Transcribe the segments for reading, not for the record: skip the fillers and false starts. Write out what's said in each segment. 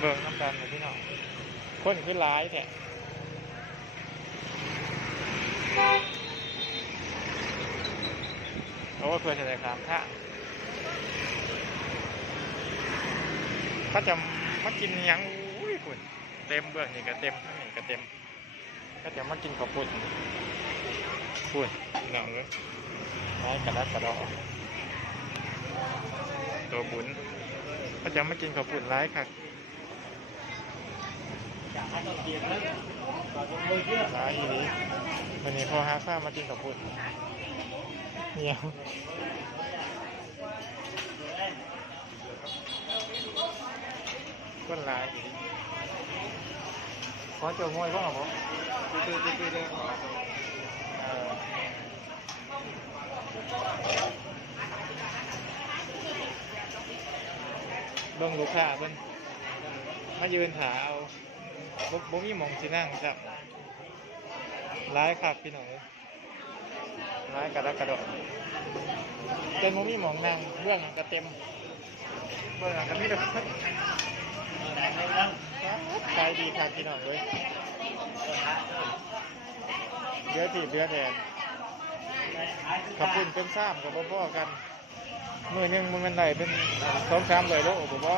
เบิ่งน้ำกันเลยพี่น้องคนคือร้ายแท้เพราะว่าเพื่อจะได้ข้ามทางเขาจะมากินหยังอุ้ยคุณเต็มเบื้องนี่ก็เต็มข้างนี้ก็เต็มก็จะมากินข้าวปุ้นคุณพี่น้องเลยร้ายกระดักกระดอตัวบุญก็จะมากินข้าวปุ้นร้ายค่ะร้ายอีนี้วันนี้พอหาข้าวมากินข้าวปุ้นเหนียวคนร้ายอีนี้ขอเจอมวยบ้างเหรอผมเบิ่งลูกค้าเพิ่นมายืนถาเอาบ่มีหม่องสินั่งครับร้ายคักพี่น้องร้ายกระดักกระโดดเต็มบ่มีหม่องนั่งเบื้องก็เต็มเบื้องก็มีแต่ขายดีคักพี่น้องเว้ยเดือดที่เดือดแดนขับปุ่นเป็นซ้ำกับพ่อกันมือนึงมันไหนเป็น2-3เลยโลบ่บ่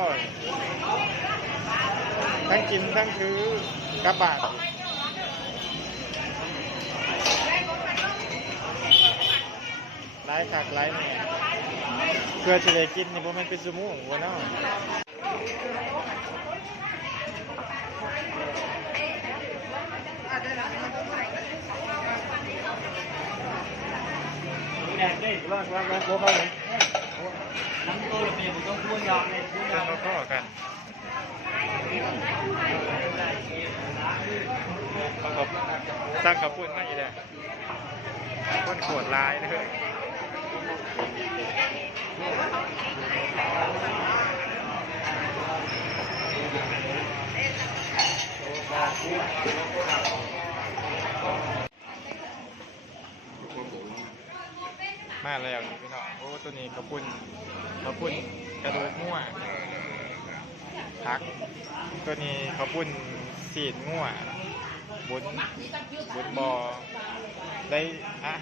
ทั้งกินทั้งถือกระบะไล่ขักไล่เนี่ยเพื่อจะได้กินนี่บ่แม่นเป็นชั่วโมงวะเนาะแอบได้ว่าโค้เขาเลยน้ำตัวเป็นต้องพูดยาวเลยพูดยาวก็กันเขาก็สร้างกระปุ่นมาอีกแล้วคนโขดลายเลยมาแล้วนี่พี่น้องโอ้ตัวนี้กระปุ่นกระดูกงัวพักตัวนี้กระปุ่นสีดงัวบุญบอได้อะ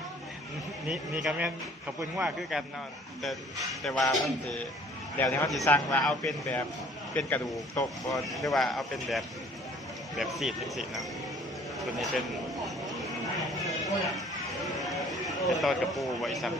นี่ก็แม่นกระปุ่นงัวคือกันเนาะแต่ว่ามันสิเดี๋ยวที่เขาสิสร้างว่าเอาเป็นแบบเป็นกระดูกตกบ่หรือว่าเอาเป็นแบบสีดจังซี่เนาะตัวนี้เป็นตอนกระปูไว้สั่น